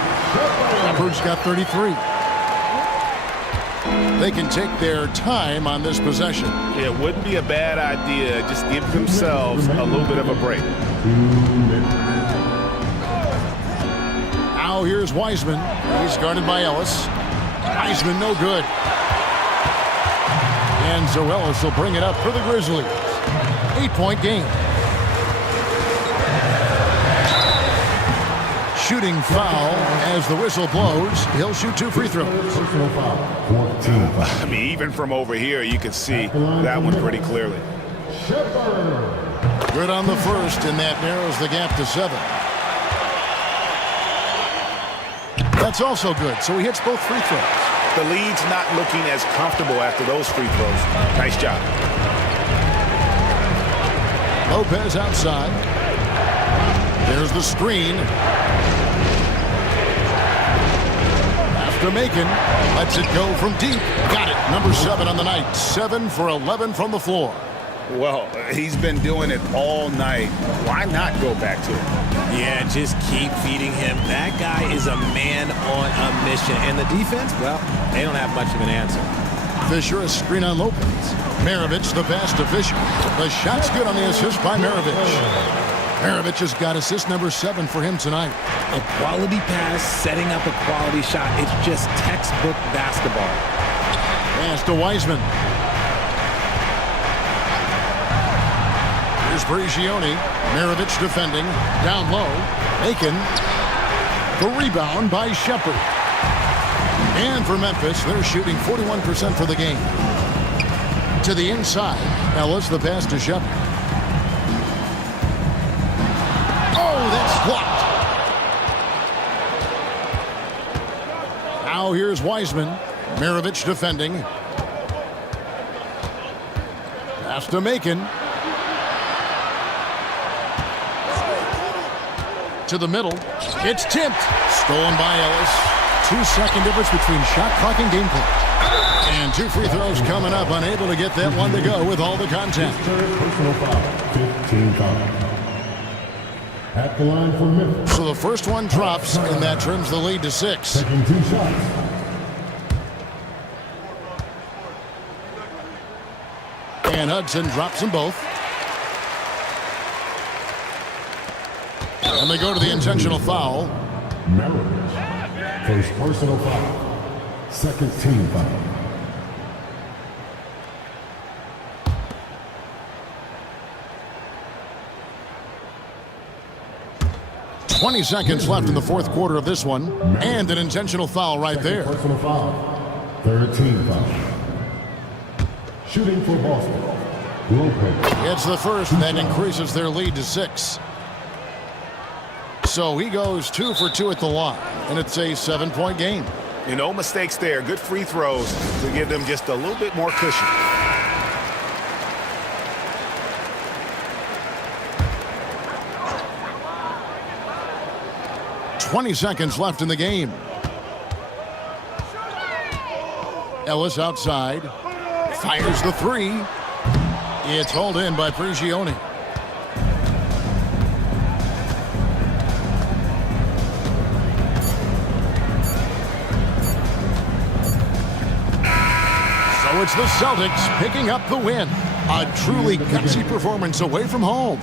Shepard's got 33. They can take their time on this possession. It wouldn't be a bad idea. Just give themselves a little bit of a break. Now here's Wiseman. He's guarded by Ellis. Wiseman no good. And so Ellis will bring it up for the Grizzlies. 8-point game. Shooting foul as the whistle blows. He'll shoot 2 free throws. Personal foul. 14. I mean, even from over here, you can see that one pretty clearly. Good on the first, and that narrows the gap to 7. That's also good, so he hits both free throws. The lead's not looking as comfortable after those free throws. Nice job. Lopez outside. There's the screen. After Macon, lets it go from deep. Got it. Number 7 on the night. 7 for 11 from the floor. Well, he's been doing it all night. Why not go back to it? Yeah, just keep feeding him. That guy is a man on a mission. And the defense, well, they don't have much of an answer. Fisher, a screen on Lopez. Maravich, the pass to Fisher. The shot's good on the assist by Maravich. Maravich has got assist number 7 for him tonight. A quality pass, setting up a quality shot. It's just textbook basketball. Pass to Wiseman. Here's Prigioni. Maravich defending. Down low. Aiken. The rebound by Shepard. And for Memphis, they're shooting 41% for the game. To the inside. Ellis, the pass to Shepard. Oh, that's blocked. Now here's Wiseman. Maravich defending. Pass to Macon. To the middle. It's tipped. Stolen by Ellis. 2-second difference between shot clock and game clock. And 2 free throws coming up. Unable to get that one to go with all the contact. Personal foul. 15 foul. At the line for Memphis. So the first one drops, and that trims the lead to 6. Taking 2 shots. And Hudson drops them both. And they go to the intentional foul. Maravich. First personal foul. Second team foul. .20 seconds left in the fourth quarter of this one. And an intentional foul right there. Personal foul. Third team foul. Shooting for Boston. Lopez. It's the first, and that increases their lead to 6. So he goes 2 for 2 at the line, and it's a 7-point game. No mistakes there. Good free throws to give them just a little bit more cushion. .20 seconds left in the game. Ellis outside. Fires the 3. It's hauled in by Prigioni. So it's the Celtics picking up the win. A truly gutsy performance away from home.